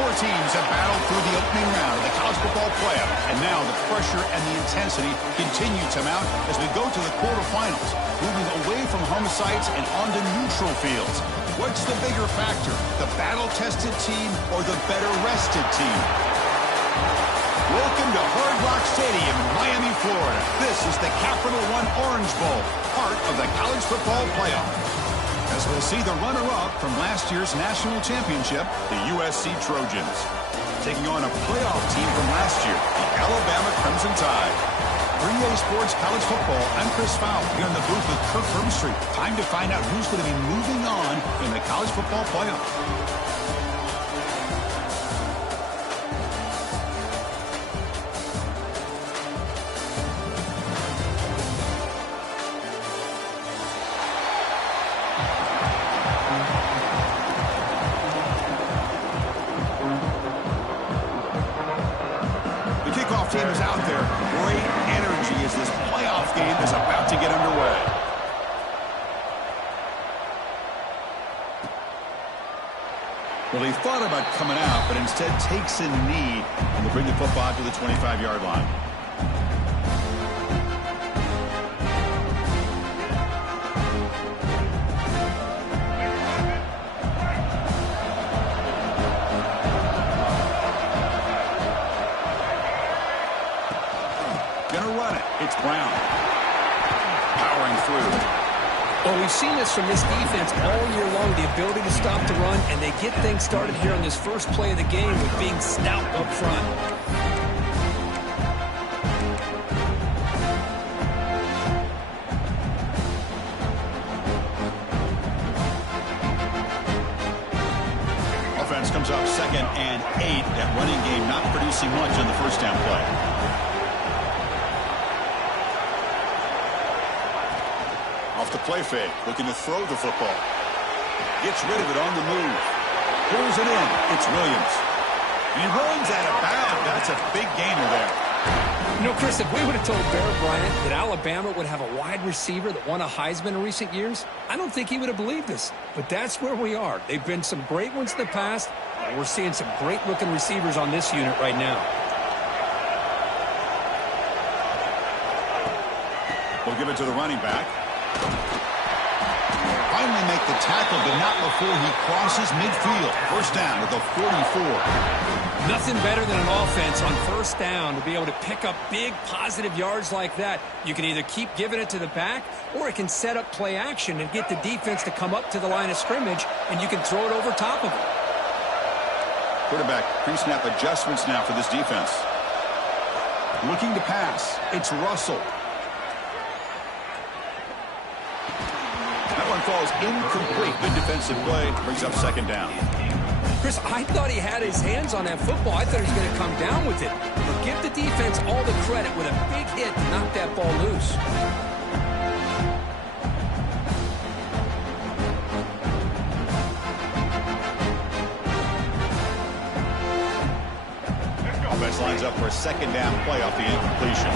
Four teams have battled through the opening round of the college football playoff, and now the pressure and the intensity continue to mount as we go to the quarterfinals, moving away from home sites and onto neutral fields. What's the bigger factor, the battle-tested team or the better-rested team? Welcome to Hard Rock Stadium in Miami, Florida. This is the Capital One Orange Bowl, part of the college football playoff. As we'll see the runner-up from last year's national championship, the USC Trojans, taking on a playoff team from last year, the Alabama Crimson Tide. 3A Sports College Football, I'm Chris Fowle, here in the booth with Kirk Herbstreit. Time to find out who's going to be moving on in the college football playoff. Team is out there. Great energy as this playoff game is about to get underway. Well, he thought about coming out, but instead takes a knee and will bring the football to the 25-yard line. It's Brown. Powering through. Well, we've seen this from this defense all year long, the ability to stop the run, and they get things started here on this first play of the game with being stout up front. Offense comes up 2nd and 8. That running game not producing much on the first down play. Off the play fake, looking to throw the football. Gets rid of it on the move. Pulls it in. It's Williams. And he runs out of bounds. That's a big gainer there. You know, Chris, if we would have told Bear Bryant that Alabama would have a wide receiver that won a Heisman in recent years, I don't think he would have believed us. But that's where we are. They've been some great ones in the past, and we're seeing some great-looking receivers on this unit right now. We'll give it to the running back. Finally make the tackle, but not before he crosses midfield. First down at the 44. Nothing better than an offense on first down to be able to pick up big positive yards like that. You can either keep giving it to the back, or it can set up play action and get the defense to come up to the line of scrimmage, and you can throw it over top of it. Quarterback pre-snap adjustments now for this defense. Looking to pass. It's Russell. Falls incomplete. Good defensive play. Brings up 2nd down. Chris, I thought he had his hands on that football. I thought he was going to come down with it. But give the defense all the credit with a big hit to knock that ball loose. Offense lines up for a 2nd down play off the incompletion.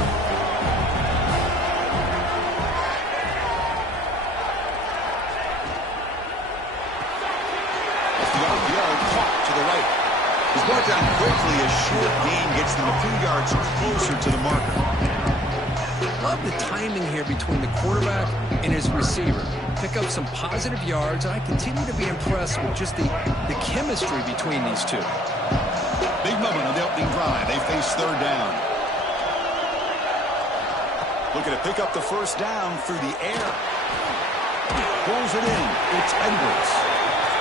Brought down quickly. A short gain gets them a few yards closer to the marker. Love the timing here between the quarterback and his receiver. Pick up some positive yards, and I continue to be impressed with just the chemistry between these two. Big moment on the opening drive. They face 3rd down. Looking to pick up the first down through the air. Pulls it in. It's Edwards.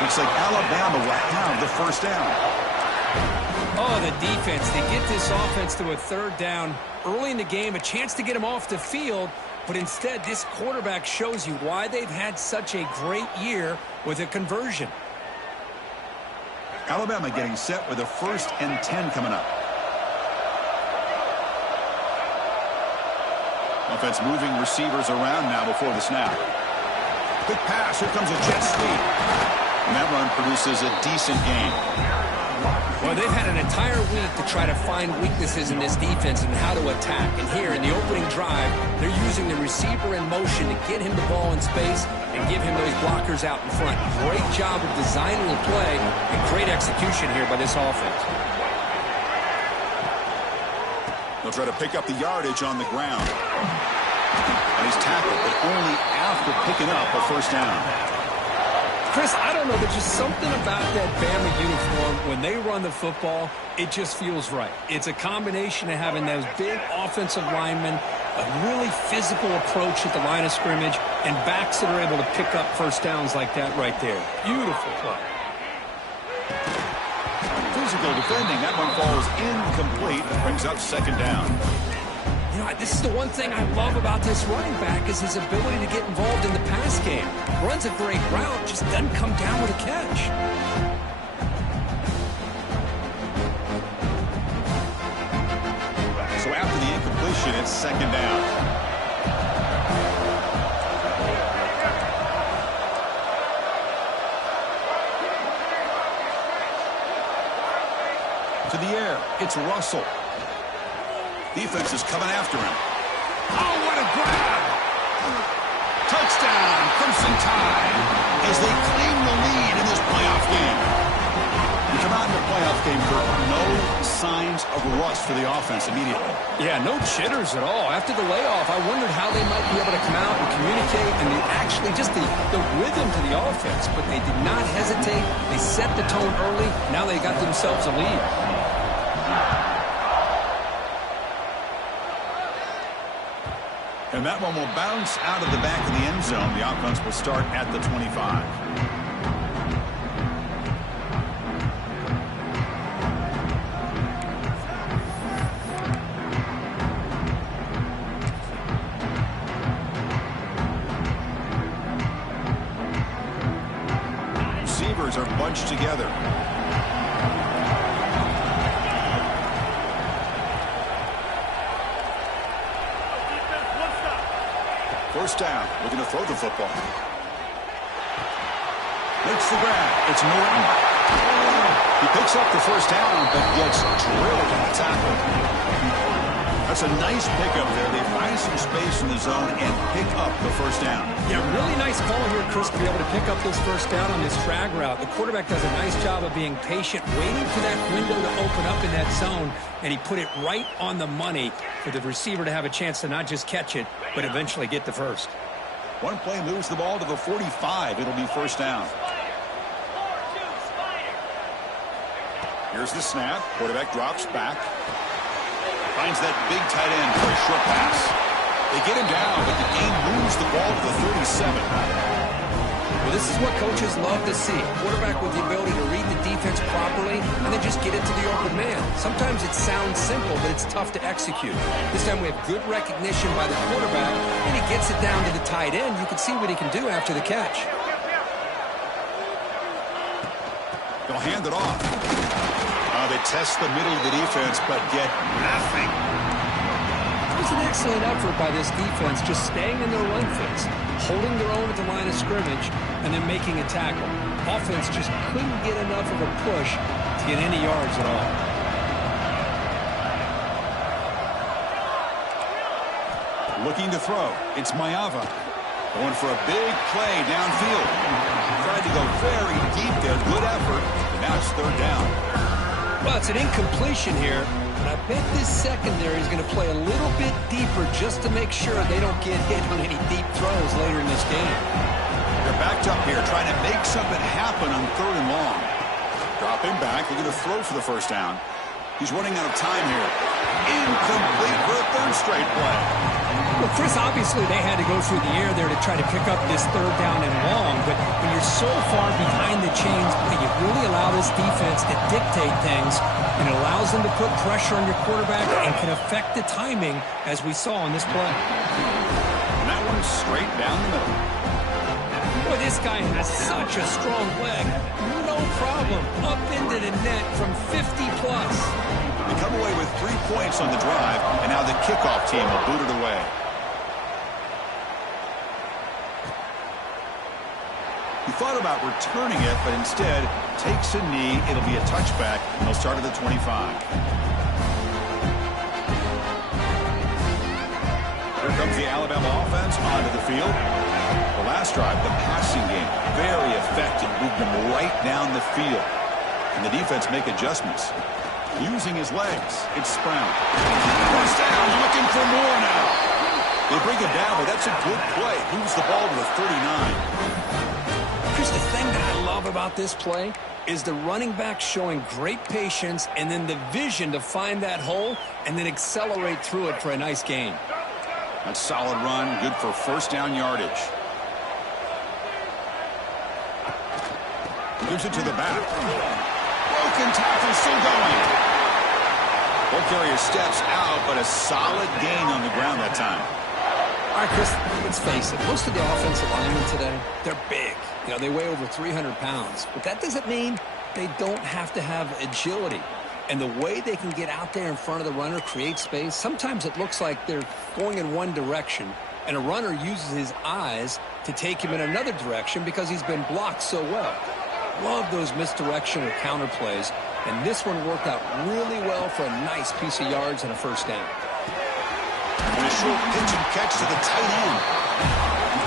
Looks like Alabama will have the first down. Oh, the defense. They get this offense to a 3rd down early in the game, a chance to get them off the field, but instead this quarterback shows you why they've had such a great year with a conversion. Alabama getting set with a 1st and 10 coming up. Offense moving receivers around now before the snap. Quick pass. Here comes a jet sweep. And that run produces a decent gain. Well, they've had an entire week to try to find weaknesses in this defense and how to attack. And here in the opening drive, they're using the receiver in motion to get him the ball in space and give him those blockers out in front. Great job of designing the play and great execution here by this offense. They'll try to pick up the yardage on the ground. And he's tackled, but only after picking up a first down. Chris, I don't know, there's just something about that Bama uniform. When they run the football, it just feels right. It's a combination of having those big offensive linemen, a really physical approach at the line of scrimmage, and backs that are able to pick up first downs like that right there. Beautiful play. Physical defending. That one falls incomplete. Brings up second down. You know, this is the one thing I love about this running back is his ability to get involved in the pass game. Runs a great route, just doesn't come down with a catch. So after the incompletion, it's second down. To the air, it's Russell. Defense is coming after him. Oh, what a grab! Touchdown, Crimson Tide, as they claim the lead in this playoff game. You come out in the playoff game, Kirk, no signs of rust for the offense immediately. Yeah, no jitters at all. After the layoff, I wondered how they might be able to come out and communicate and actually just the rhythm to the offense. But they did not hesitate. They set the tone early. Now they got themselves a lead. And that one will bounce out of the back of the end zone. The offense will start at the 25. Receivers are bunched together. First down, looking to throw the football. Makes the grab. It's Norton. He picks up the first down, but gets drilled on the tackle. That's a nice pickup there. They find some space in the zone and pick up the first down. Yeah, really nice call here, Chris, to be able to pick up this first down on this drag route. The quarterback does a nice job of being patient, waiting for that window to open up in that zone, and he put it right on the money for the receiver to have a chance to not just catch it, but eventually get the first. One play moves the ball to the 45. It'll be first down. Here's the snap. Quarterback drops back. Finds that big tight end for a short pass. They get him down, but the game moves the ball to the 37. Well, this is what coaches love to see. A quarterback with the ability to read the defense properly and then just get it to the open man. Sometimes it sounds simple, but it's tough to execute. This time we have good recognition by the quarterback, and he gets it down to the tight end. You can see what he can do after the catch. They'll hand it off. They test the middle of the defense, but get nothing. It was an excellent effort by this defense, just staying in their run fits, holding their own at the line of scrimmage, and then making a tackle. Offense just couldn't get enough of a push to get any yards at all. Looking to throw. It's Maiava. Going for a big play downfield. Tried to go very deep there. Good effort. But now it's third down. Well, it's an incompletion here, but I bet this secondary is going to play a little bit deeper just to make sure they don't get hit on any deep throws later in this game. They're backed up here, trying to make something happen on third and long. Dropping back, looking to throw for the first down. He's running out of time here. Incomplete for a third straight play. Well, Chris, obviously they had to go through the air there to try to pick up this third down and long, but when you're so far behind the chains, you really allow this defense to dictate things, and it allows them to put pressure on your quarterback and can affect the timing, as we saw on this play. And that one's straight down the middle. Boy, this guy has such a strong leg. No problem. Up into the net from 50-plus. They come away with 3 points on the drive, and now the kickoff team will boot it away. He thought about returning it, but instead takes a knee. It'll be a touchback, and they'll start at the 25. Here comes the Alabama offense onto the field. The last drive, the passing game, very effective. Moved them right down the field. And the defense make adjustments. Using his legs, it's Brown. First down, looking for more now. They bring him down, but that's a good play. Moves the ball to the 39. Chris, the thing that I love about this play is the running back showing great patience and then the vision to find that hole and then accelerate through it for a nice gain. A solid run, good for first down yardage. Gives it to the back. Broken tackle, still going. Ball carrier steps out, but a solid gain on the ground that time. All right, Chris, let's face it. Most of the offensive linemen today, they're big. You know, they weigh over 300 pounds. But that doesn't mean they don't have to have agility. And the way they can get out there in front of the runner, create space, sometimes it looks like they're going in one direction, and a runner uses his eyes to take him in another direction because he's been blocked so well. Love those misdirection or counter plays, and this one worked out really well for a nice piece of yards and a first down. And a short pitch and catch to the tight end.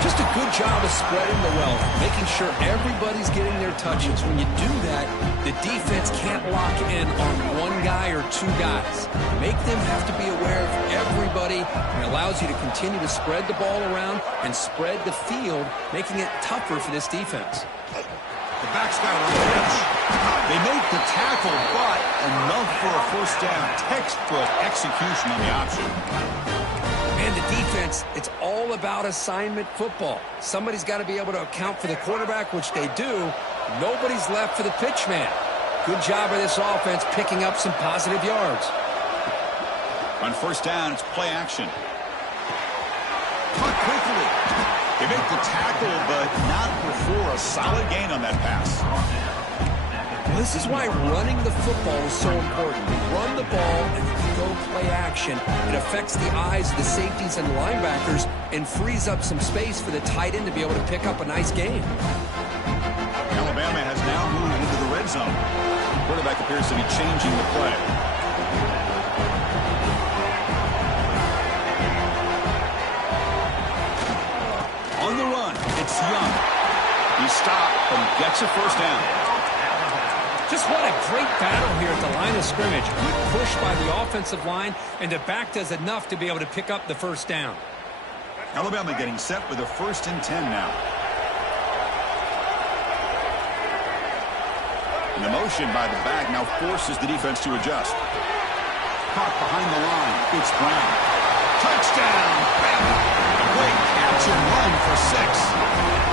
Just a good job of spreading the wealth, making sure everybody's getting their touches. When you do that, the defense can't lock in on one guy or two guys. Make them have to be aware of everybody, and it allows you to continue to spread the ball around and spread the field, making it tougher for this defense. The back's got a pitch. They make the tackle, but enough for a first down. Textbook execution on the option. And the defense, it's all about assignment football. Somebody's got to be able to account for the quarterback, which they do. Nobody's left for the pitch man. Good job of this offense picking up some positive yards. On first down, it's play action. Cut quickly. They make the tackle, but not before a solid gain on that pass. This is why running the football is so important. You run the ball and you go play action. It affects the eyes of the safeties and linebackers and frees up some space for the tight end to be able to pick up a nice gain. Alabama has now moved into the red zone. The quarterback appears to be changing the play. On the run, it's Young. He stopped and gets a first down. Just what a great battle here at the line of scrimmage. Good push by the offensive line, and the back does enough to be able to pick up the first down. Alabama getting set with a 1st and 10 now. And the motion by the back now forces the defense to adjust. Caught behind the line. It's Brown. Touchdown! Bama! Great catch and run for 6.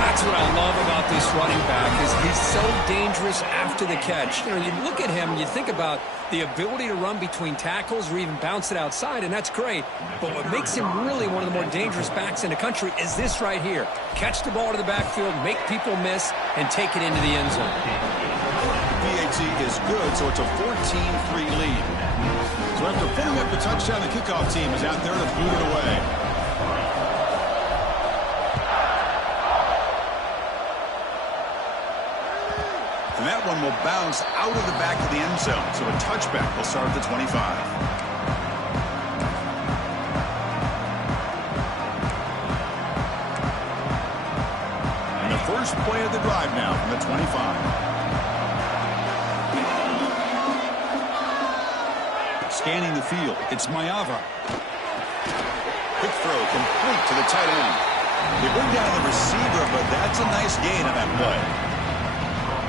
That's what I love about this running back is he's so dangerous after the catch. You know, you look at him, you think about the ability to run between tackles or even bounce it outside, and that's great. But what makes him really one of the more dangerous backs in the country is this right here. Catch the ball to the backfield, make people miss, and take it into the end zone. PAT is good, so it's a 14-3 lead. So after putting up the touchdown, the kickoff team is out there to boot it away. And that one will bounce out of the back of the end zone. So a touchback will start at the 25. And the first play of the drive now from the 25. Scanning the field, it's Maiava. Quick throw complete to the tight end. They bring down the receiver, but that's a nice gain on that play.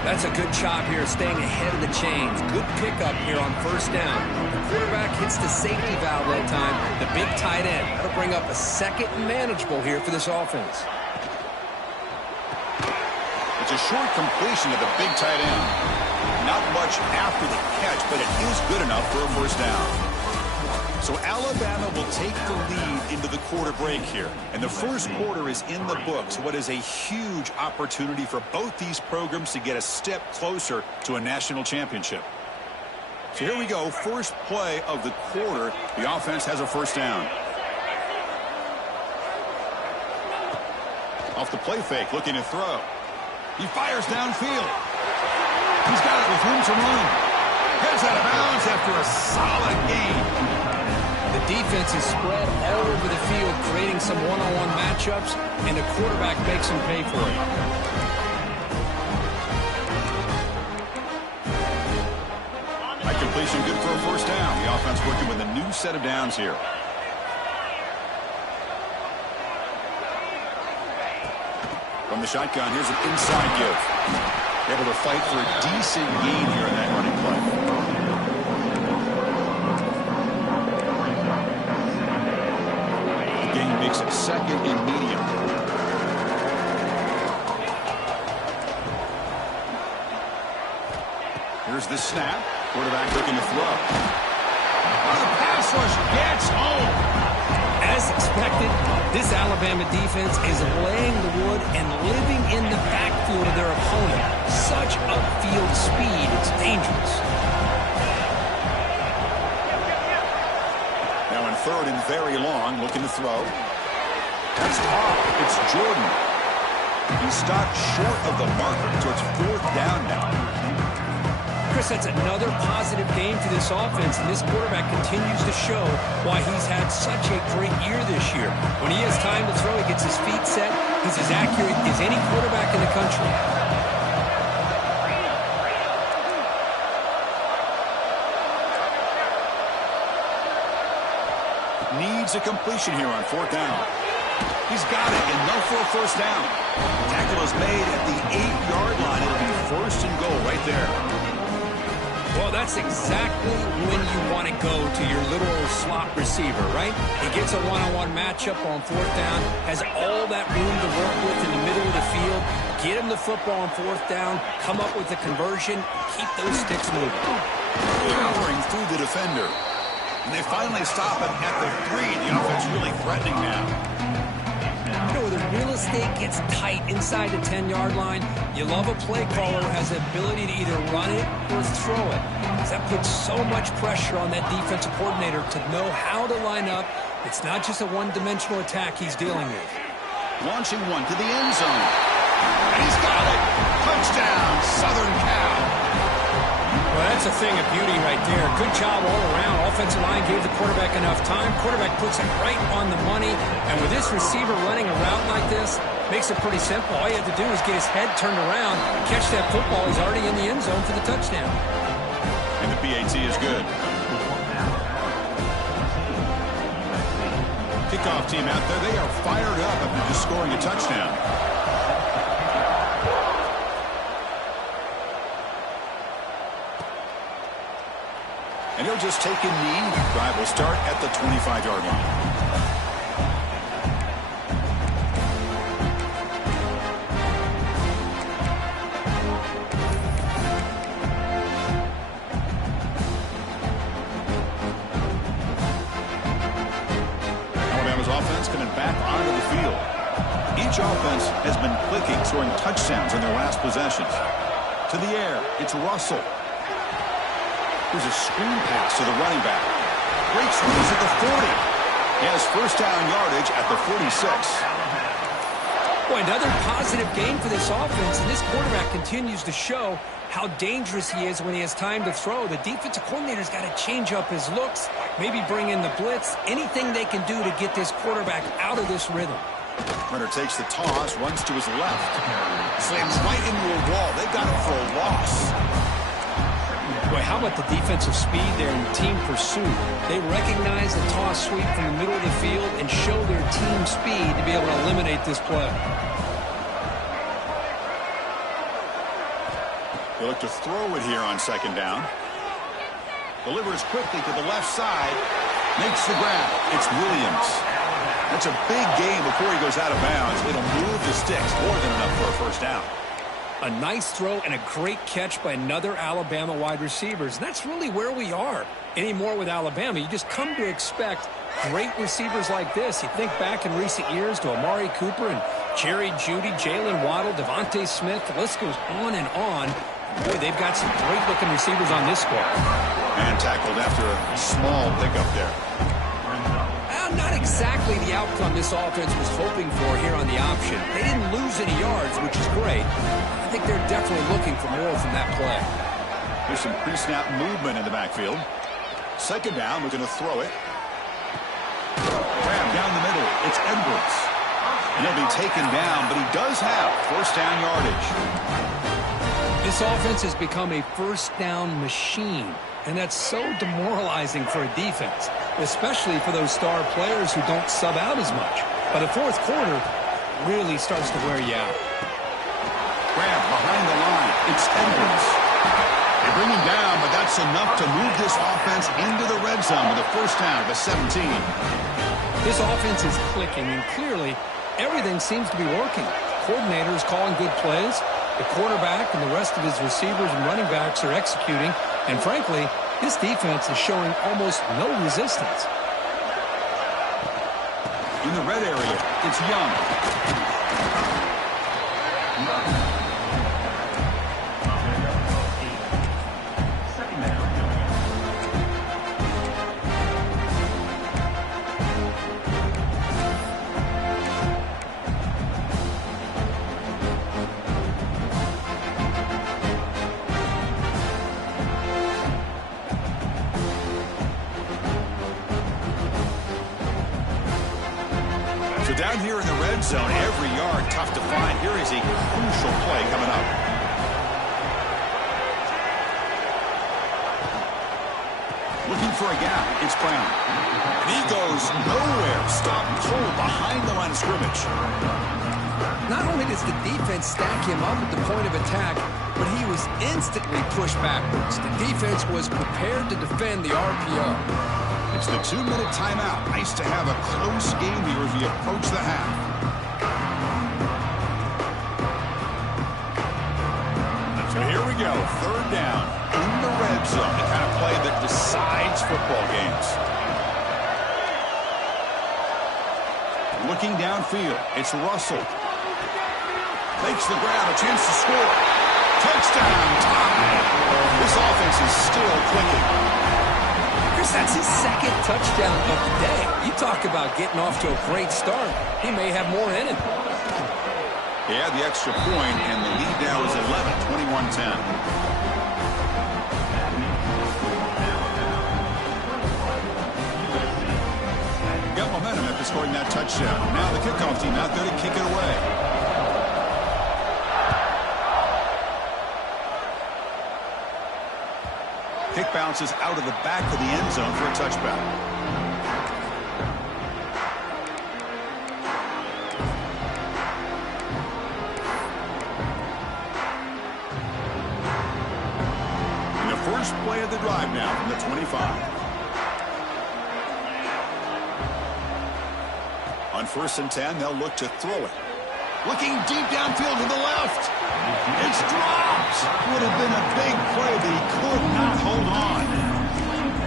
That's a good job here, staying ahead of the chains. Good pickup here on first down. The quarterback hits the safety valve that time. The big tight end. That'll bring up a second and manageable here for this offense. It's a short completion to the big tight end. Not much after the catch, but it is good enough for a first down. So Alabama will take the lead into the quarter break here. And the first quarter is in the books. What is a huge opportunity for both these programs to get a step closer to a national championship. So here we go. First play of the quarter. The offense has a first down. Off the play fake, looking to throw. He fires downfield. He's got it with room to run. Heads out of bounds after a solid gain. The defense is spread all over the field, creating some one-on-one matchups, and the quarterback makes them pay for it. That completion good for a first down. The offense working with a new set of downs here. From the shotgun, here's an inside give. Able to fight for a decent gain here in that running play. The gain makes it second and medium. Here's the snap. Quarterback looking to throw. Oh, the pass rush gets home. As expected, this Alabama defense is laying the wood and living in the backfield of their opponent. Such upfield speed, it's dangerous. Now in third and very long, looking to throw. That's off. It's Jordan. He stopped short of the marker, so it's fourth down now. Chris, that's another positive game for this offense, and this quarterback continues to show why he's had such a great year this year. When he has time to throw, he gets his feet set. He's as accurate as any quarterback in the country. Needs a completion here on fourth down. He's got it, and no for a first down. Tackle is made at the 8-yard line. It'll be first and goal right there. Well, that's exactly when you want to go to your little slot receiver, right? He gets a one-on-one matchup on fourth down, has all that room to work with in the middle of the field, get him the football on fourth down, come up with a conversion, keep those sticks moving. Powering through the defender. And they finally stop him at the 3. The offense really threatening now. You know, the real estate gets tight inside the 10-yard line. You love a play caller who has the ability to either run it or throw it. That puts so much pressure on that defensive coordinator to know how to line up. It's not just a one-dimensional attack he's dealing with. Launching one to the end zone. And he's got it. Touchdown, Southern Cal. Well, that's a thing of beauty right there. Good job all around. Offensive line gave the quarterback enough time. Quarterback puts it right on the money. And with this receiver running a route like this, makes it pretty simple. All you have to do is get his head turned around, catch that football. He's already in the end zone for the touchdown. And the PAT is good. Kickoff team out there. They are fired up after just scoring a touchdown. And he'll just take a knee. Drive will start at the 25-yard line. Alabama's offense coming back onto the field. Each offense has been clicking, scoring touchdowns in their last possessions. To the air, it's Russell. Here's a screen pass to the running back. Breaks loose at the 40. He has first down yardage at the 46. Boy, another positive game for this offense, and this quarterback continues to show how dangerous he is when he has time to throw. The defensive coordinator's got to change up his looks, maybe bring in the blitz, anything they can do to get this quarterback out of this rhythm. Runner takes the toss, runs to his left. Slams right into a wall. They got it for a loss. Boy, how about the defensive speed there in team pursuit? They recognize the toss sweep from the middle of the field and show their team speed to be able to eliminate this play. They look to throw it here on second down. Delivers quickly to the left side. Makes the grab. It's Williams. That's a big gain before he goes out of bounds. It'll move the sticks more than enough for a first down. A nice throw and a great catch by another Alabama wide receivers. And that's really where we are anymore with Alabama. You just come to expect great receivers like this. You think back in recent years to Amari Cooper and Jerry Jeudy, Jalen Waddle, Devontae Smith. The list goes on and on. Boy, they've got some great-looking receivers on this squad. And tackled after a small pickup there. Not exactly the outcome this offense was hoping for here on the option. They didn't lose any yards, which is great. I think they're definitely looking for more from that play. There's some pre-snap movement in the backfield. Second down, we're going to throw it. Grab down the middle. It's Edwards. And he'll be taken down, but he does have first down yardage. This offense has become a first down machine, and that's so demoralizing for a defense, especially for those star players who don't sub out as much. By the fourth quarter, really starts to wear you out. Grab behind the line. It's Edwards. They bring him down, but that's enough to move this offense into the red zone with a first down at the 17. This offense is clicking, and clearly everything seems to be working. The coordinator is calling good plays. The quarterback and the rest of his receivers and running backs are executing. And frankly, this defense is showing almost no resistance. In the red area, it's Young. So down here in the red zone, every yard tough to find. Here is a crucial play coming up. Looking for a gap. It's Brown. And he goes nowhere. Stop cold behind the line of scrimmage. Not only does the defense stack him up at the point of attack, but he was instantly pushed backwards. The defense was prepared to defend the RPO. It's the 2-minute timeout. Nice to have a close game here as we approach the half. So here we go. Third down in the red zone. The kind of play that decides football games. Looking downfield. It's Russell. Makes the grab. A chance to score. Touchdown. Tie. This offense is still clicking. That's his second touchdown of the day. You talk about getting off to a great start. He may have more in him. He had the extra point, and the lead now is 11, 21-10. Got momentum after scoring that touchdown. Now the kickoff team out there to kick it away. Kick bounces out of the back of the end zone for a touchback. And the first play of the drive now from the 25. On 1st and 10, they'll look to throw it. Looking deep downfield to the left. It's dropped. Would have been a big play, but he could not hold on.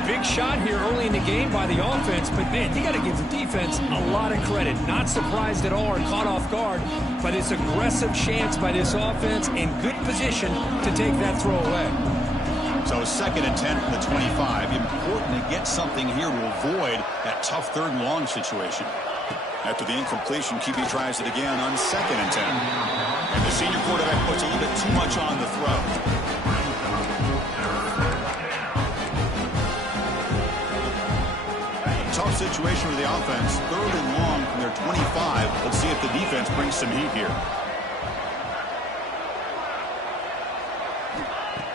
Big shot here early in the game by the offense, but man, you got to give the defense a lot of credit. Not surprised at all or caught off guard, but it's aggressive chance by this offense in good position to take that throw away. So 2nd and 10 from the 25. Important to get something here to avoid that tough 3rd and long situation. After the incompletion, QB tries it again on 2nd and 10. And the senior quarterback puts a little bit too much on the throw. Tough situation for the offense. 3rd and long from their 25. Let's see if the defense brings some heat here.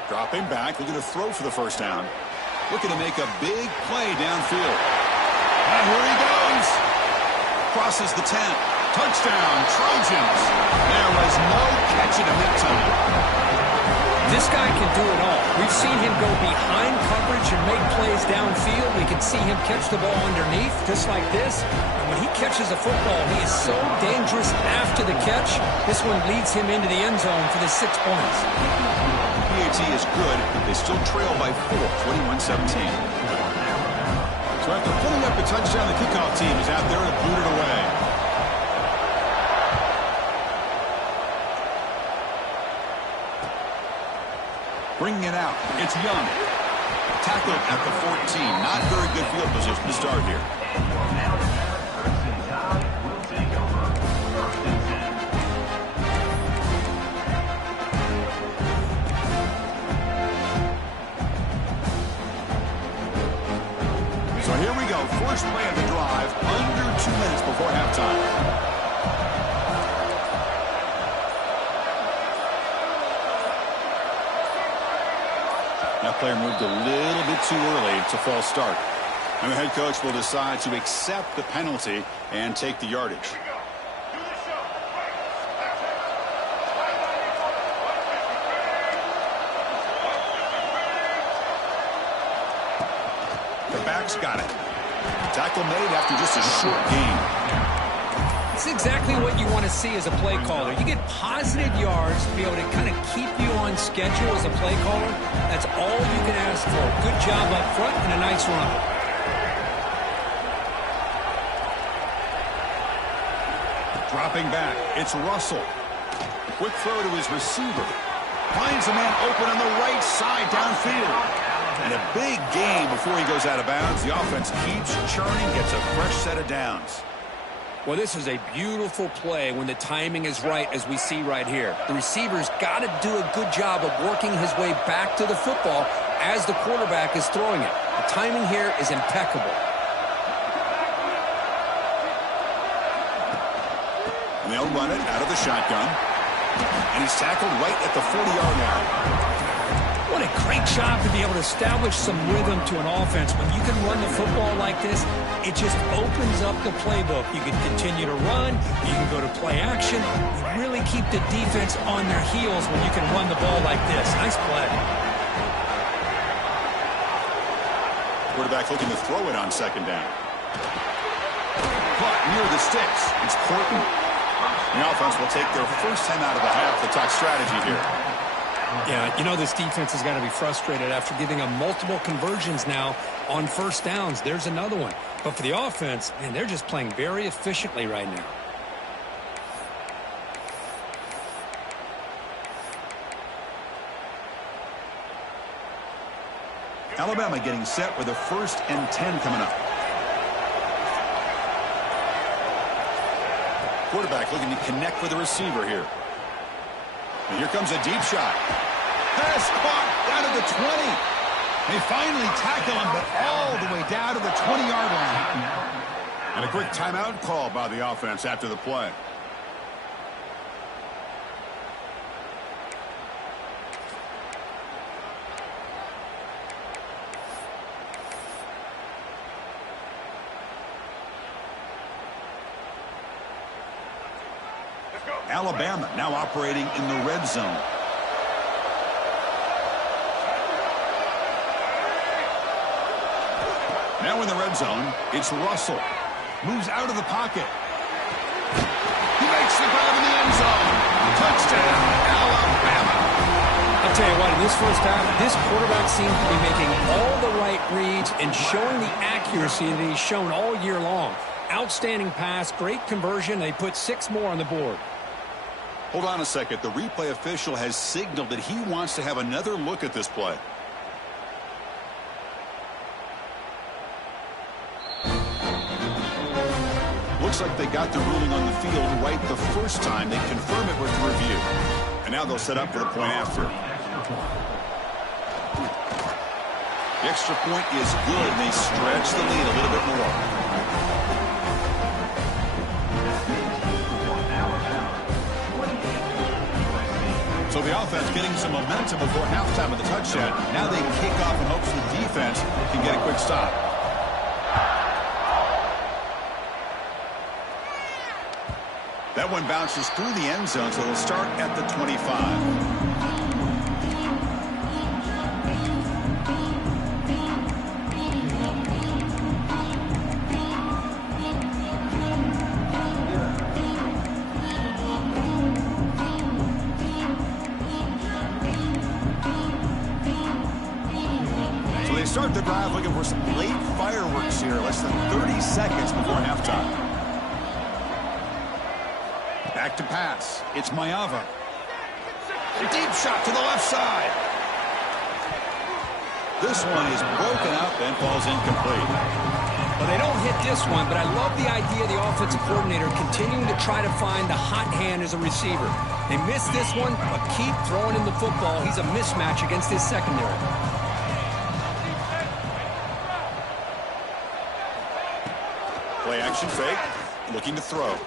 Dropping back, looking to throw for the first down. Looking to make a big play downfield. And here he goes. Crosses the 10. Touchdown, Trojans. There was no catching him that time. This guy can do it all. We've seen him go behind coverage and make plays downfield. We can see him catch the ball underneath, just like this. And when he catches a football, he is so dangerous after the catch. This one leads him into the end zone for the 6 points. PAT is good. They still trail by 4, 21-17. So after pulling up a touchdown, the kickoff team is out there to boot it away. Bringing it out, it's Young. Tackled at the 14. Not very good field position to start here. first play of the drive, under 2 minutes before halftime. That player moved a little bit too early. It's a false start. And the head coach will decide to accept the penalty and take the yardage. The back's got it. Tackle made after just a short gain. It's exactly what you want to see as a play caller. You get positive yards to be able to kind of keep you on schedule as a play caller. That's all you can ask for. Good job up front and a nice run. Dropping back, it's Russell. Quick throw to his receiver. Finds a man open on the right side downfield. And a big gain before he goes out of bounds. The offense keeps churning, gets a fresh set of downs. Well, this is a beautiful play when the timing is right, as we see right here. The receiver's got to do a good job of working his way back to the football as the quarterback is throwing it. The timing here is impeccable. And they'll run it out of the shotgun. And he's tackled right at the 40-yard line. What a great job to be able to establish some rhythm to an offense. When you can run the football like this, it just opens up the playbook. You can continue to run. You can go to play action. You really keep the defense on their heels when you can run the ball like this. Nice play. Quarterback looking to throw it on second down. Caught near the sticks. It's Horton. The offense will take their first time out of the half. The top strategy here. Yeah, you know this defense has got to be frustrated after giving them multiple conversions now on first downs. There's another one. But for the offense, man, they're just playing very efficiently right now. Alabama getting set with a 1st and 10 coming up. Quarterback looking to connect with the receiver here. And here comes a deep shot. Pass caught down to the 20. They finally tackle him, but all the way down to the 20-yard line. And a quick timeout call by the offense after the play. Alabama now operating in the red zone. Now in the red zone, it's Russell. Moves out of the pocket. He makes the grab in the end zone. Touchdown, Alabama. I'll tell you what, in this first half, this quarterback seems to be making all the right reads and showing the accuracy that he's shown all year long. Outstanding pass, great conversion. They put 6 more on the board. Hold on a second. The replay official has signaled that he wants to have another look at this play. Looks like they got the ruling on the field right the first time. They confirm it with the review. And now they'll set up for the point after. The extra point is good, and they stretch the lead a little bit more. So the offense getting some momentum before halftime with the touchdown. Now they kick off in hopes the defense can get a quick stop. That one bounces through the end zone, so it'll start at the 25. Start the drive looking for some late fireworks here. Less than 30 seconds before halftime. Back to pass. It's Mayava. Deep shot to the left side. This one is broken up and falls incomplete. Well, they don't hit this one, but I love the idea of the offensive coordinator continuing to try to find the hot hand as a receiver. They missed this one, but keep throwing him the football. He's a mismatch against his secondary. Action fake. Looking to throw.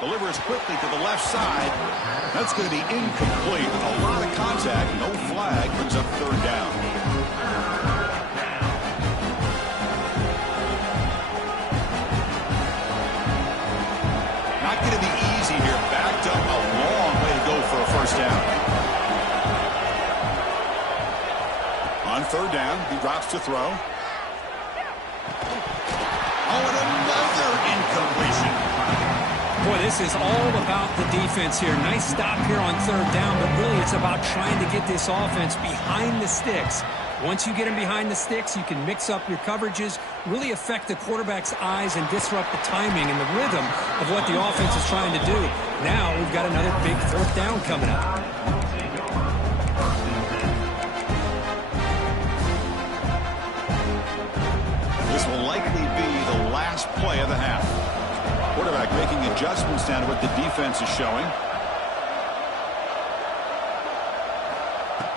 Delivers quickly to the left side. That's going to be incomplete. A lot of contact. No flag. Brings up third down. Not going to be easy here. Backed up a long way to go for a first down. On third down, he drops to throw. Oh, and another incompletion. Boy, this is all about the defense here. Nice stop here on third down, but really it's about trying to get this offense behind the sticks. Once you get them behind the sticks, you can mix up your coverages, really affect the quarterback's eyes and disrupt the timing and the rhythm of what the offense is trying to do. Now we've got another big fourth down coming up. This will likely be the last play of the half. Quarterback making adjustments down to what the defense is showing.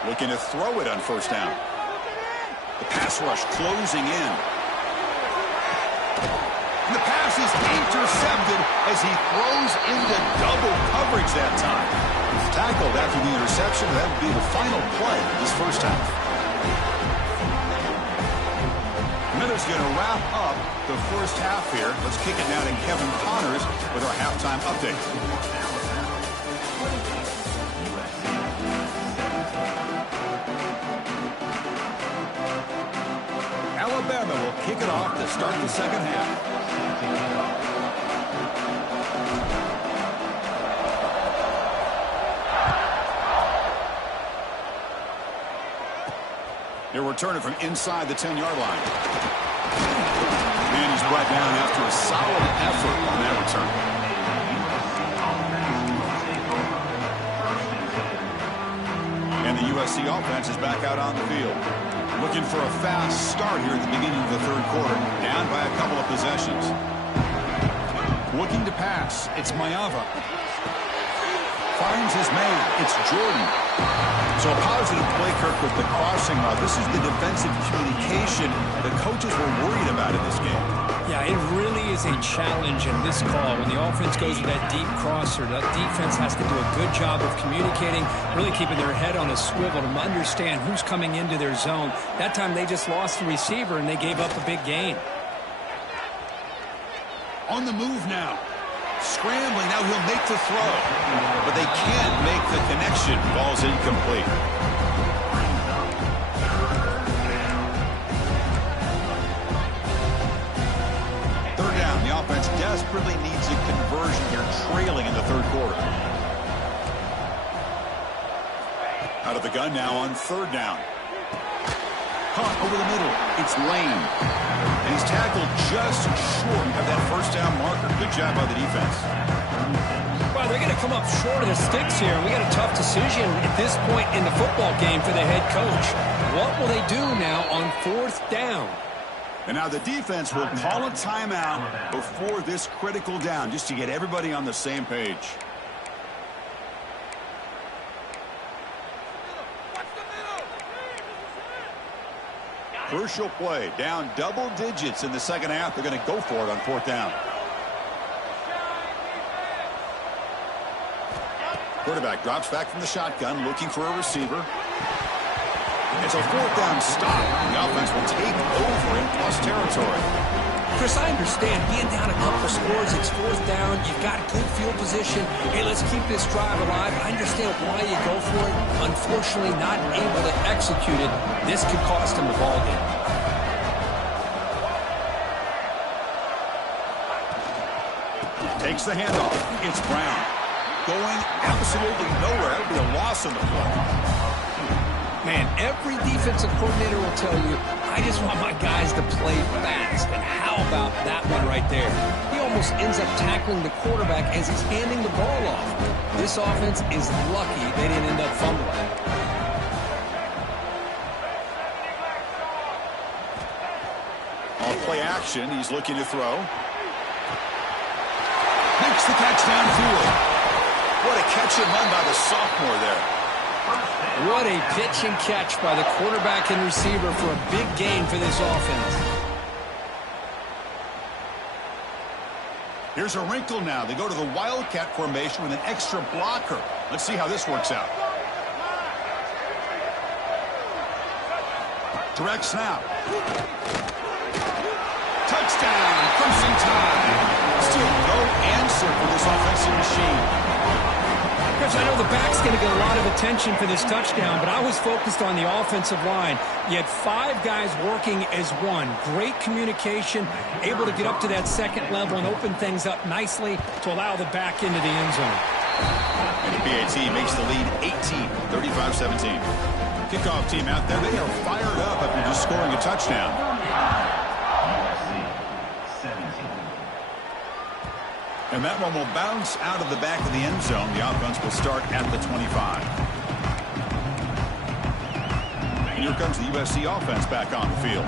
Looking to throw it on first down. The pass rush closing in. And the pass is intercepted as he throws into double coverage that time. Tackled after the interception. That would be the final play of this first half. Miller's going to wrap up the first half here. Let's kick it down to Kevin Connors with our halftime update. Alabama will kick it off to start the second half. They're returning from inside the 10-yard line. And he's brought down after a solid effort on that return. And the USC offense is back out on the field. Looking for a fast start here at the beginning of the third quarter. Down by a couple of possessions. Looking to pass. It's Maiava. Finds his man. It's Jordan. So a positive play, Kirk, with the crossing route. This is the defensive communication the coaches were worried about in this game. Yeah, it really is a challenge in this call. When the offense goes with that deep crosser, that defense has to do a good job of communicating, really keeping their head on a swivel to understand who's coming into their zone. That time they just lost the receiver and they gave up a big gain. On the move now. Scrambling, now he'll make the throw. But they can't make the connection. Ball's incomplete. Third down, the offense desperately needs a conversion here, trailing in the third quarter. Out of the gun now on third down. Caught over the middle. It's Lane. And he's tackled just short of that first down marker. Good job by the defense. Well, they're going to come up short of the sticks here. We got a tough decision at this point in the football game for the head coach. What will they do now on fourth down? And now the defense will call a timeout before this critical down, just to get everybody on the same page. Crucial play, down double digits in the second half. They're going to go for it on fourth down. Quarterback drops back from the shotgun, looking for a receiver. It's a fourth down stop. The offense will take over in plus territory. Chris, I understand being down a couple scores, it's fourth down, you've got good field position. Hey, let's keep this drive alive. I understand why you go for it. Unfortunately, not able to execute it. This could cost him the ball game. Takes the handoff. It's Brown. Going absolutely nowhere. That would be a loss on the play. Man, every defensive coordinator will tell you, I just want my guys to play fast. And how about that one right there? He almost ends up tackling the quarterback as he's handing the ball off. This offense is lucky they didn't end up fumbling. On play action, he's looking to throw. Makes the catch downfield. What a catch and run by the sophomore there. What a pitch and catch by the quarterback and receiver for a big gain for this offense. Here's a wrinkle now. They go to the Wildcat formation with an extra blocker. Let's see how this works out. Direct snap. Touchdown, Crimson Tide. Still no answer for this offensive machine. Chris, I know the back's going to get a lot of attention for this touchdown, but I was focused on the offensive line. You had 5 guys working as one. Great communication, able to get up to that second level and open things up nicely to allow the back into the end zone. And the PAT makes the lead 18, 35-17. Kickoff team out there, they are fired up after just scoring a touchdown. And that one will bounce out of the back of the end zone. The offense will start at the 25. And here comes the USC offense back on the field.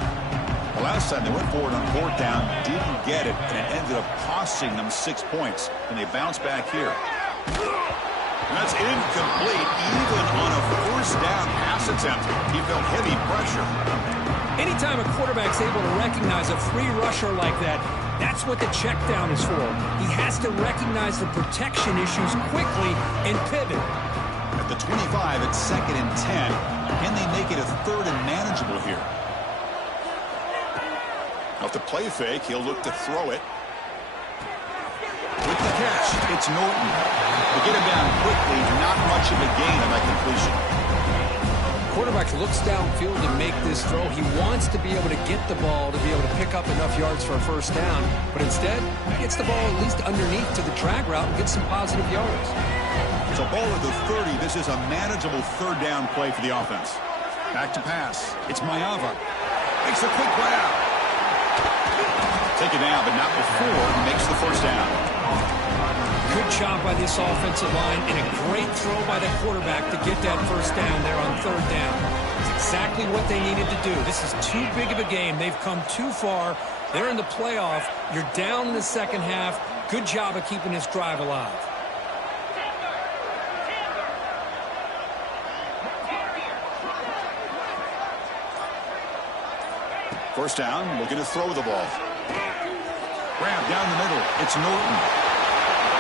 The last time they went forward on 4th down, didn't get it, and it ended up costing them 6 points. And they bounce back here. And that's incomplete, even on a 1st down pass attempt. He felt heavy pressure. Anytime a quarterback's able to recognize a free rusher like that, that's what the check down is for. He has to recognize the protection issues quickly and pivot. At the 25, it's 2nd and 10. Can they make it a 3rd and manageable here? Off the play fake, he'll look to throw it. With the catch, it's Norton. They get him down quickly, not much of a gain on that completion. Quarterback looks downfield to make this throw. He wants to be able to get the ball to be able to pick up enough yards for a 1st down, but instead, he gets the ball at least underneath to the drag route and gets some positive yards. So ball at the 30. This is a manageable 3rd down play for the offense. Back to pass. It's Maiava. Makes a quick grab. Take it down, but not before he makes the 1st down. Good job by this offensive line and a great throw by the quarterback to get that 1st down there on 3rd down. It's exactly what they needed to do. This is too big of a game. They've come too far. They're in the playoff. You're down in the second half. Good job of keeping this drive alive. First down, looking to throw the ball. Grab down the middle. It's Norton.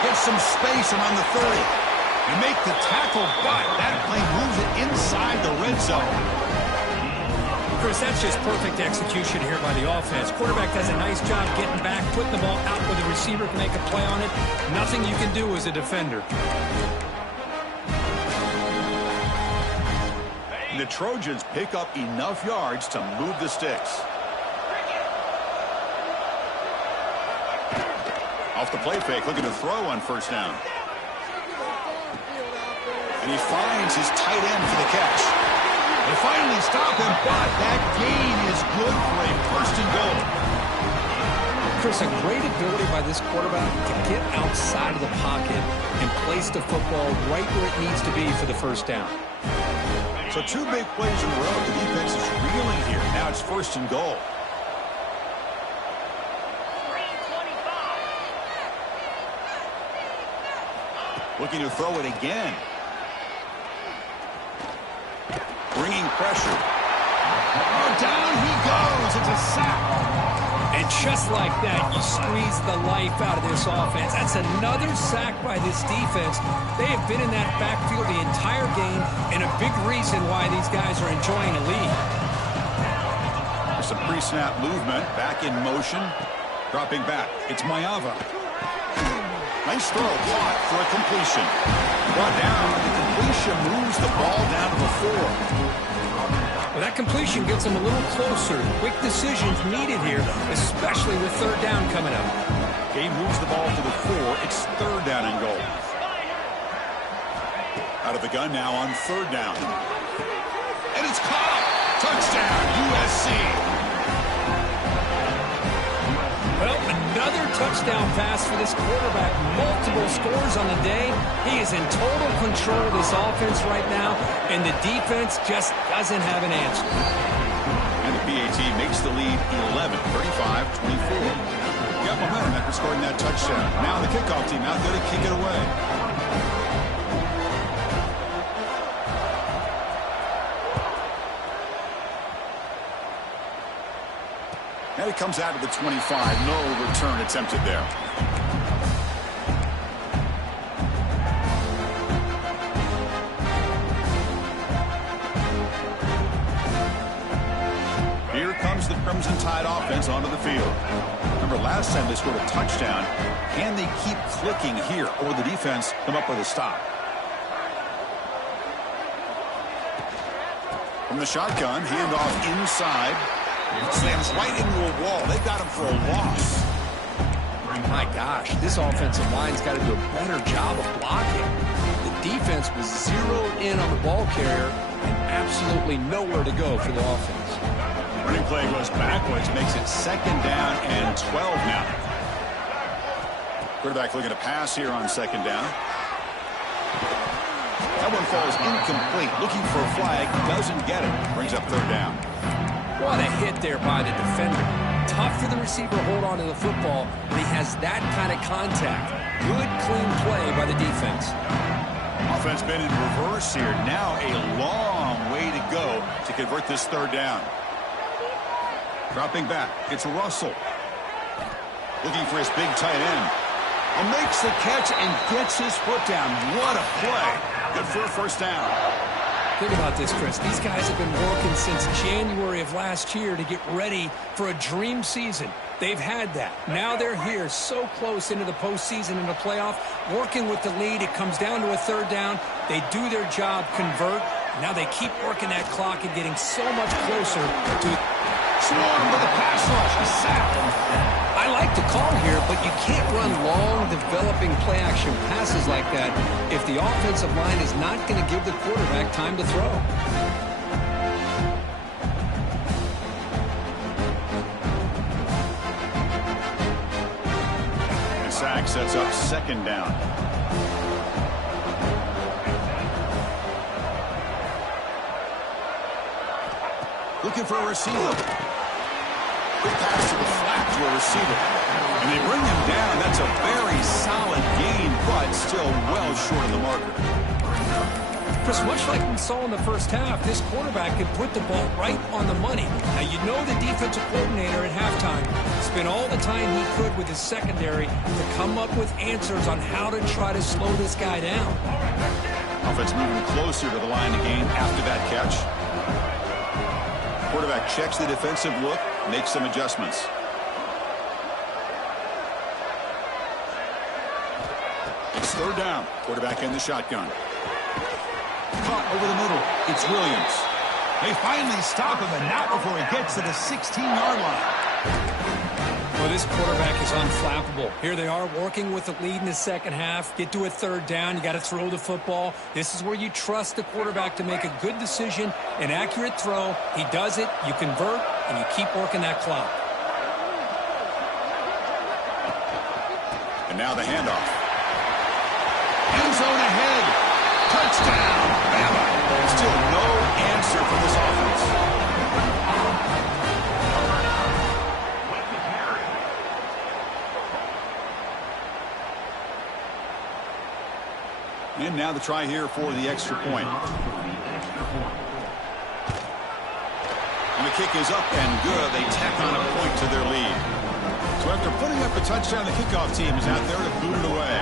Gets some space around the 30. You make the tackle, but that play moves it inside the red zone. Chris, that's just perfect execution here by the offense. Quarterback does a nice job getting back, putting the ball out where the receiver can make a play on it. Nothing you can do as a defender. The Trojans pick up enough yards to move the sticks. Off the play fake, looking to throw on 1st down. And he finds his tight end for the catch. They finally stop him, but that gain is good for a 1st and goal. Chris, a great ability by this quarterback to get outside of the pocket and place the football right where it needs to be for the 1st down. So 2 big plays in a row. The defense is reeling here. Now it's 1st and goal. Looking to throw it again. Bringing pressure. Oh, down he goes. It's a sack. And just like that, you squeeze the life out of this offense. That's another sack by this defense. They have been in that backfield the entire game, and a big reason why these guys are enjoying a lead. There's some pre-snap movement. Back in motion. Dropping back. It's Maiava. Nice throw, caught for a completion. Brought down, the completion moves the ball down to the 4. Well, that completion gets them a little closer. Quick decisions needed here, especially with 3rd down coming up. Game moves the ball to the 4. It's 3rd down and goal. Out of the gun now on 3rd down. And it's caught. Touchdown, USC. Well, another touchdown pass for this quarterback. Multiple scores on the day. He is in total control of this offense right now, and the defense just doesn't have an answer. And the PAT makes the lead 11, 35-24. Got momentum after scoring that touchdown. Now the kickoff team out there to kick it away. And it comes out of the 25. No return attempted there. Tide offense onto the field. Remember, last time they scored a touchdown. Can they keep clicking here, or will the defense come up with a stop? From the shotgun, handoff inside. Slams right into a wall. They got him for a loss. My gosh, this offensive line's got to do a better job of blocking. The defense was zeroed in on the ball carrier and absolutely nowhere to go for the offense. Running play goes backwards, makes it 2nd down and 12 now. Quarterback looking to pass here on 2nd down. That one falls incomplete. Looking for a flag. Doesn't get it. Brings up 3rd down. What a hit there by the defender. Tough for the receiver to hold on to the football, but he has that kind of contact. Good, clean play by the defense. Offense been in reverse here. Now a long way to go to convert this 3rd down. Dropping back. It's Russell. Looking for his big tight end. Makes the catch and gets his foot down. What a play. Good for a 1st down. Think about this, Chris. These guys have been working since January of last year to get ready for a dream season. They've had that. Now they're here so close into the postseason and the playoff, working with the lead. It comes down to a 3rd down. They do their job, convert. Now they keep working that clock and getting so much closer to Swarm with a pass rush. A sack. I like the call here, but you can't run long, developing play-action passes like that if the offensive line is not going to give the quarterback time to throw. The sack sets up 2nd down. Looking for a receiver. Quick pass to the flat to a receiver. And they bring him down. That's a very solid gain, but still well short of the marker. Chris, much like we saw in the first half, this quarterback could put the ball right on the money. Now, you know the defensive coordinator at halftime spent all the time he could with his secondary to come up with answers on how to try to slow this guy down. Offense moving closer to the line of game after that catch. Quarterback checks the defensive look, makes some adjustments. It's 3rd down. Quarterback in the shotgun. Caught over the middle. It's Williams. They finally stop him, and not before he gets to the 16-yard line. Well, this quarterback is unflappable. Here they are working with the lead in the 2nd half. Get to a 3rd down. You got to throw the football. This is where you trust the quarterback to make a good decision, an accurate throw. He does it. You convert, and you keep working that clock. And now the handoff. End zone ahead. Touchdown, Bama. Still no answer from this offense. And now the try here for the extra point. And the kick is up and good. They tack on a point to their lead. So after putting up a touchdown, the kickoff team is out there to boot it away.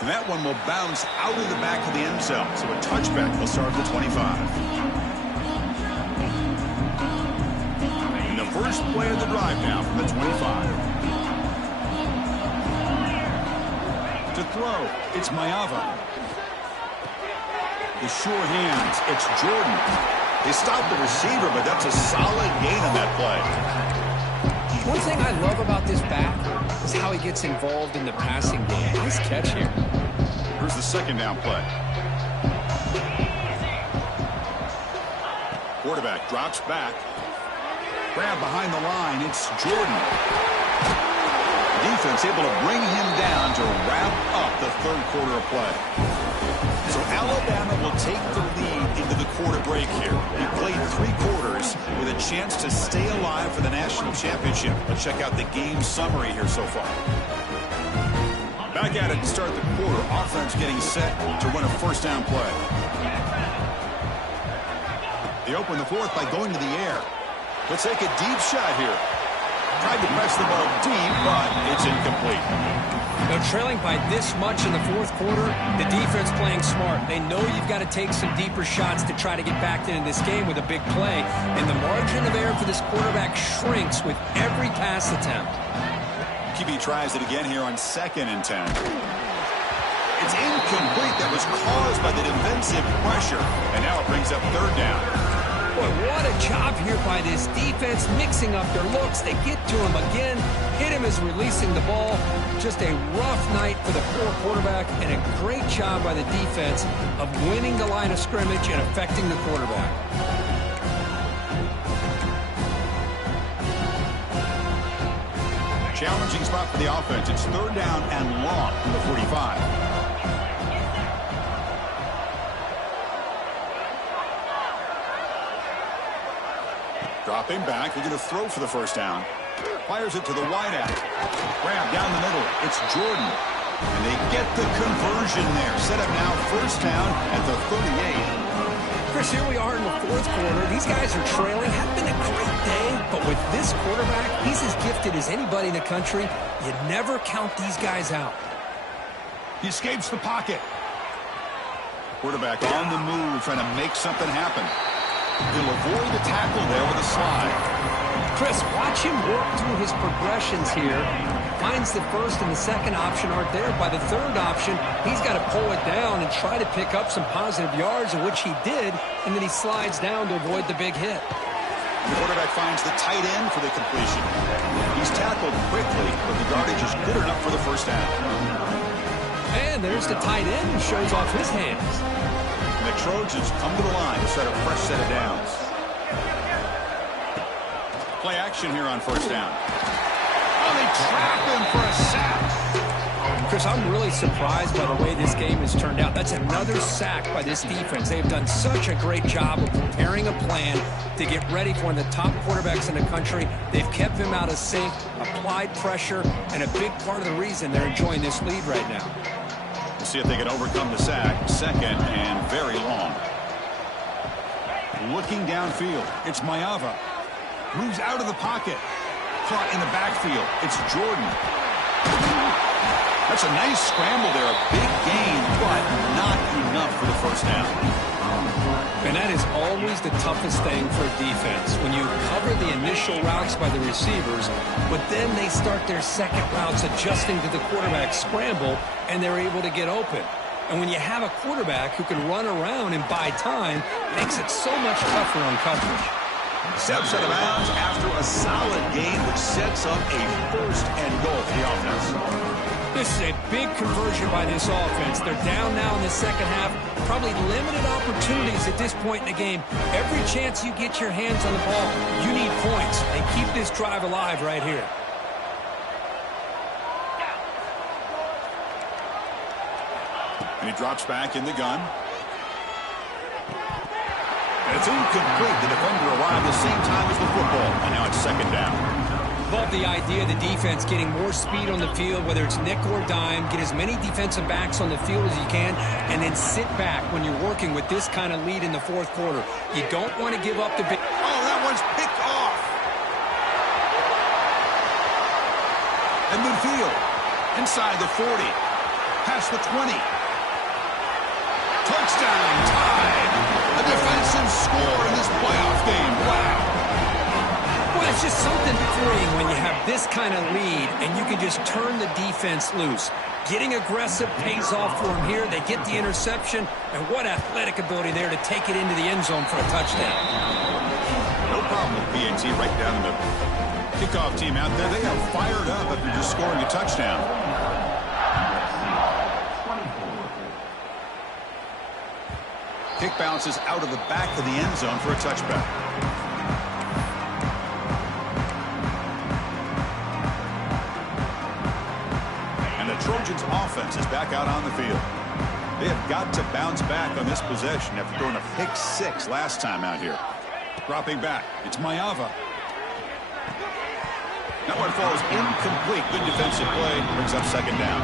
And that one will bounce out of the back of the end zone. So a touchback will start at the 25. First play of the drive now from the 25. To throw, it's Mayava. The sure hands, it's Jordan. They stopped the receiver, but that's a solid gain on that play. One thing I love about this back is how he gets involved in the passing game. Nice catch here. Here's the 2nd down play. Quarterback drops back. Grab behind the line. It's Jordan. Defense able to bring him down to wrap up the 3rd quarter of play. So Alabama will take the lead into the quarter break here. He played 3 quarters with a chance to stay alive for the national championship. Let's check out the game summary here so far. Back at it to start the quarter. Offense getting set to run a 1st down play. They open the 4th by going to the air. Let's take a deep shot here. Tried to press the ball deep, but it's incomplete. They're trailing by this much in the fourth quarter. The defense playing smart. They know you've got to take some deeper shots to try to get back into this game with a big play. And the margin of error for this quarterback shrinks with every pass attempt. QB tries it again here on 2nd and 10. It's incomplete. That was caused by the defensive pressure. And now it brings up 3rd down. Boy, what a job here by this defense, mixing up their looks. They get to him again, hit him as releasing the ball. Just a rough night for the poor quarterback, and a great job by the defense of winning the line of scrimmage and affecting the quarterback. Challenging spot for the offense. It's 3rd down and long from the 45. Dropping back, they're going to throw for the 1st down. Fires it to the wideout. Grab down the middle. It's Jordan. And they get the conversion there. Set up now 1st down at the 38. Chris, here we are in the 4th quarter. These guys are trailing. Had been a great day, but with this quarterback, he's as gifted as anybody in the country. You never count these guys out. He escapes the pocket. Quarterback on the move, trying to make something happen. He'll avoid the tackle there with a slide. Chris, watch him work through his progressions here. Finds the 1st and the 2nd option aren't there. By the 3rd option, he's got to pull it down and try to pick up some positive yards, of which he did, and then he slides down to avoid the big hit. The quarterback finds the tight end for the completion. He's tackled quickly, but the yardage is good enough for the 1st down. And there's the tight end who shows off his hands. The Trojans come to the line to set a fresh set of downs. Play action here on 1st down. Oh, they trap him for a sack. Chris, I'm really surprised by the way this game has turned out. That's another sack by this defense. They've done such a great job of preparing a plan to get ready for one of the top quarterbacks in the country. They've kept him out of sync, applied pressure, and a big part of the reason they're enjoying this lead right now. We'll see if they can overcome the sack. 2nd and very long. Looking downfield, it's Mayava. Moves out of the pocket. Caught in the backfield. It's Jordan. That's a nice scramble there. A big gain, but not enough for the 1st down. And that is always the toughest thing for a defense. When you cover the initial routes by the receivers, but then they start their 2nd routes adjusting to the quarterback's scramble, and they're able to get open. And when you have a quarterback who can run around and buy time, it makes it so much tougher on coverage. Steps out of bounds after a solid gain, which sets up a 1st and goal for the offense. This is a big conversion by this offense. They're down now in the 2nd half. Probably limited opportunities at this point in the game. Every chance you get your hands on the ball, you need points. And keep this drive alive right here. And he drops back in the gun. And it's incomplete. The defender arrived the same time as the football. And now it's 2nd down. Love the idea of the defense getting more speed on the field, whether it's nickel or dime. Get as many defensive backs on the field as you can, and then sit back when you're working with this kind of lead in the 4th quarter. You don't want to give up the big... Oh, that one's picked off. And midfield. Inside the 40. Past the 20. Touchdown, tied. A defensive score in this playoff game. Wow. Well, it's just something freeing when you have this kind of lead and you can just turn the defense loose. Getting aggressive pays off for them here. They get the interception, and what athletic ability there to take it into the end zone for a touchdown. No problem with PNT right down the middle. Kickoff team out there, they are fired up after just scoring a touchdown. Kick bounces out of the back of the end zone for a touchback. And the Trojans offense is back out on the field. They have got to bounce back on this possession after throwing a pick 6 last time out here. Dropping back, it's Mayava. That one falls incomplete. Good defensive play, brings up 2nd down.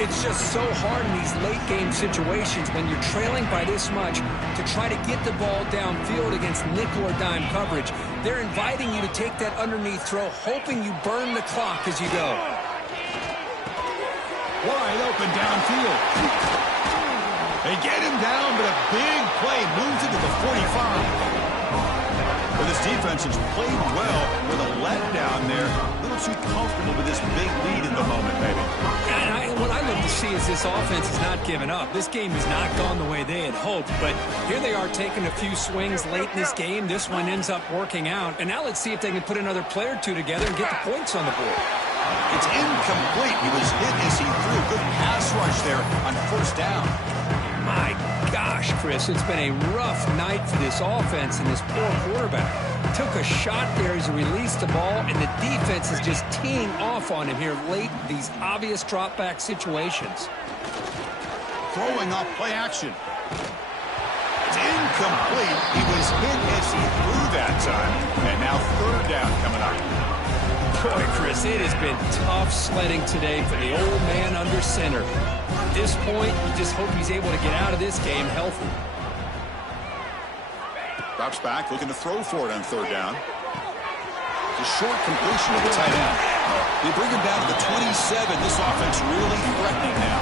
It's just so hard in these late game situations when you're trailing by this much to try to get the ball downfield against nickel or dime coverage. They're inviting you to take that underneath throw, hoping you burn the clock as you go. Wide open downfield. They get him down, but a big play moves it to the 45. Well, this defense has played well with a letdown there. A little too comfortable with this big lead in the moment, maybe. And what I love to see is this offense is not giving up. This game has not gone the way they had hoped, but here they are taking a few swings late in this game. This one ends up working out, and now let's see if they can put another play or two together and get the points on the board. It's incomplete. He was hit as he threw. Good pass rush there on first down. My gosh, Chris, it's been a rough night for this offense and this poor quarterback. Took a shot there as he released the ball, and the defense is just teeing off on him here late in these obvious drop-back situations. Throwing off play action. It's incomplete. He was hit as he threw that time, and now third down coming up. Boy, Chris, it has been tough sledding today for the old man under center. At this point, you just hope he's able to get out of this game healthy. Drops back, looking to throw for it on third down. It's a short completion of the tight end. They bring him down to the 27. This offense really threatening now.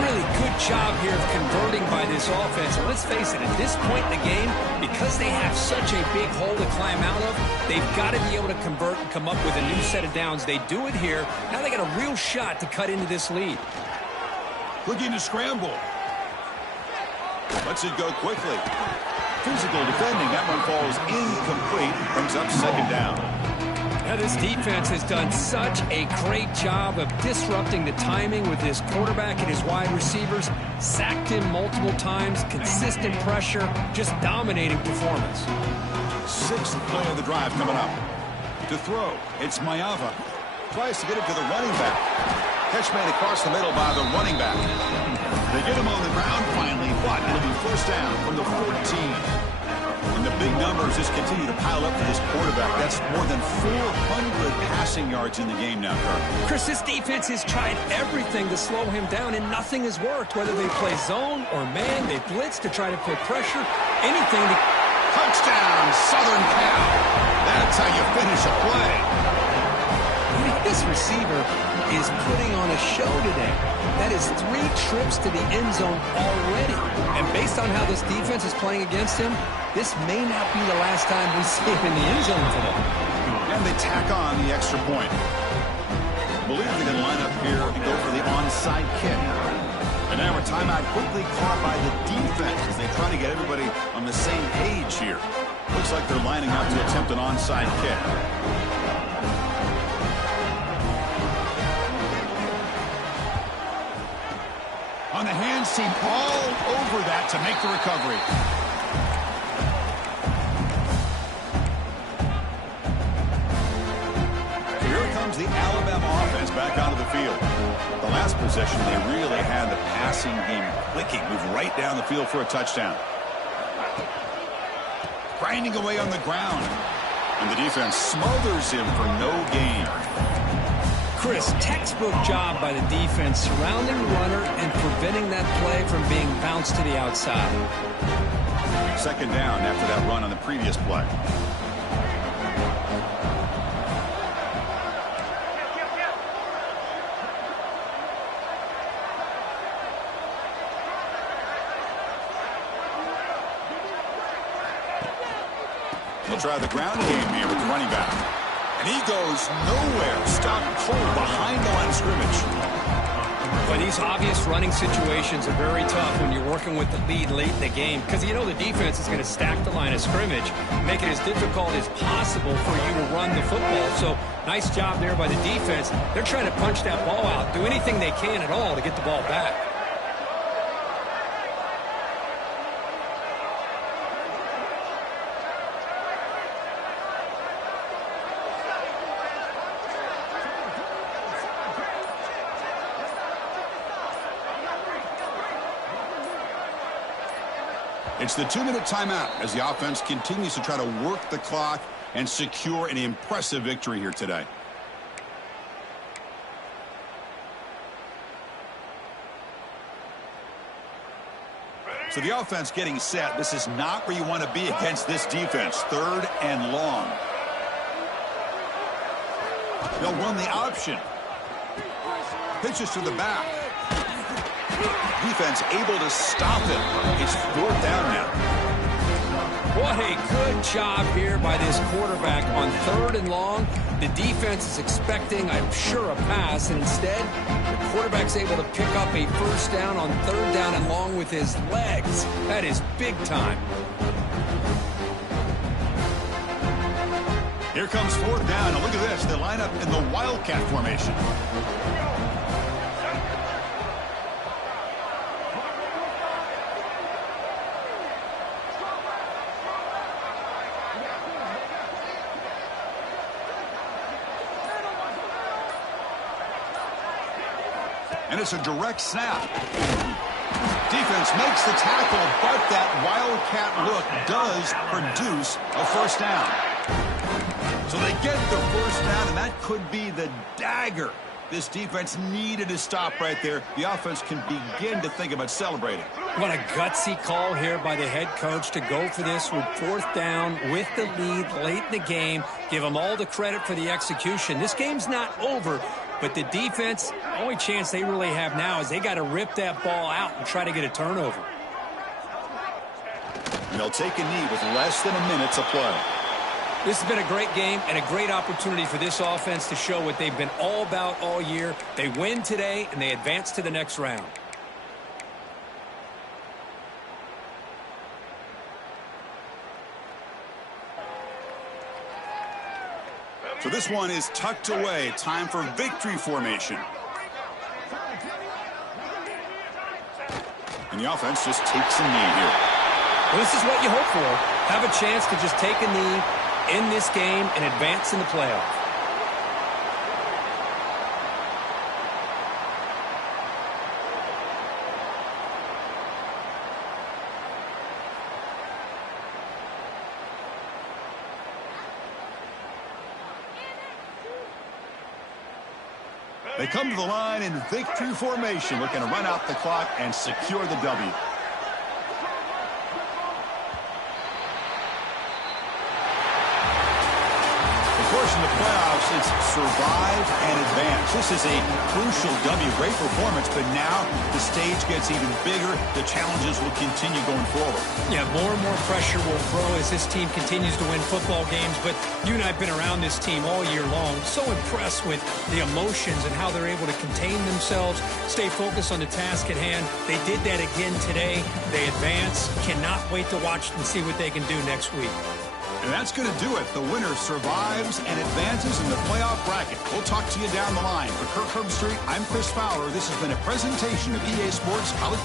Really good job here of converting by this offense. And let's face it, at this point in the game, because they have such a big hole to climb out of, they've got to be able to convert and come up with a new set of downs. They do it here. Now they got a real shot to cut into this lead. Looking to scramble. Lets it go quickly. Physical defending. That one falls incomplete. Brings up second down. Now this defense has done such a great job of disrupting the timing with this quarterback and his wide receivers. Sacked him multiple times. Consistent pressure. Just dominating performance. Sixth play of the drive coming up. To throw. It's Maiava. Tries to get it to the running back. Catch made across the middle by the running back. They get him on the ground finally, but it'll be first down from the 14. And the big numbers just continue to pile up for this quarterback. That's more than 400 passing yards in the game now, Kirk. Chris, this defense has tried everything to slow him down, and nothing has worked. Whether they play zone or man, they blitz to try to put pressure, anything to... Touchdown, Southern Cal. That's how you finish a play. This receiver is putting on a show today. That is 3 trips to the end zone already. And based on how this defense is playing against him, this may not be the last time we see him in the end zone today. And they tack on the extra point. Believe they can line up here and go for the onside kick. And now a timeout quickly called by the defense as they try to get everybody on the same page here. Looks like they're lining up to attempt an onside kick. On the hands team all over that to make the recovery. So here comes the Alabama offense back onto the field. The last possession, they really had the passing game clicking. Move right down the field for a touchdown. Grinding away on the ground. And the defense smothers him for no gain. Chris, textbook job by the defense surrounding the runner and preventing that play from being bounced to the outside. Second down after that run on the previous play. They'll try the ground game here with the running back. And he goes nowhere. Stopped cold behind the line of scrimmage. But these obvious running situations are very tough when you're working with the lead late in the game because you know the defense is going to stack the line of scrimmage, make it as difficult as possible for you to run the football. So nice job there by the defense. They're trying to punch that ball out, do anything they can at all to get the ball back. It's the 2-minute timeout as the offense continues to try to work the clock and secure an impressive victory here today. So the offense getting set. This is not where you want to be against this defense. 3rd and long. They'll run the option. Pitches to the back. Defense able to stop it. It's 4th down now. What a good job here by this quarterback on 3rd and long. The defense is expecting, I'm sure, a pass, and instead, the quarterback's able to pick up a 1st down on 3rd down and long with his legs. That is big time. Here comes 4th down. Now look at this. They line up in the Wildcat formation. And it's a direct snap. Defense makes the tackle, but that Wildcat look does produce a 1st down. So they get the 1st down, and that could be the dagger this defense needed to stop right there. The offense can begin to think about celebrating. What a gutsy call here by the head coach to go for this with 4th down with the lead late in the game. Give them all the credit for the execution. This game's not over, but the defense, the only chance they really have now is they got to rip that ball out and try to get a turnover. And they'll take a knee with less than a minute to play. This has been a great game and a great opportunity for this offense to show what they've been all about all year. They win today, and they advance to the next round. So this one is tucked away. Time for victory formation. And the offense just takes a knee here. Well, this is what you hope for. Have a chance to just take a knee in this game and advance in the playoff. They come to the line in victory formation, looking to run out the clock and secure the W. Of course, in the playoffs, it's survive and advance. This is a crucial W. Great performance, but now the stage gets even bigger. The challenges will continue going forward. Yeah, more and more pressure will grow as this team continues to win football games, but you and I have been around this team all year long. So impressed with the emotions and how they're able to contain themselves, stay focused on the task at hand. They did that again today. They advance. Cannot wait to watch and see what they can do next week. And that's going to do it. The winner survives and advances in the playoff bracket. We'll talk to you down the line. For Kirk Herbstreit, I'm Chris Fowler. This has been a presentation of EA Sports College.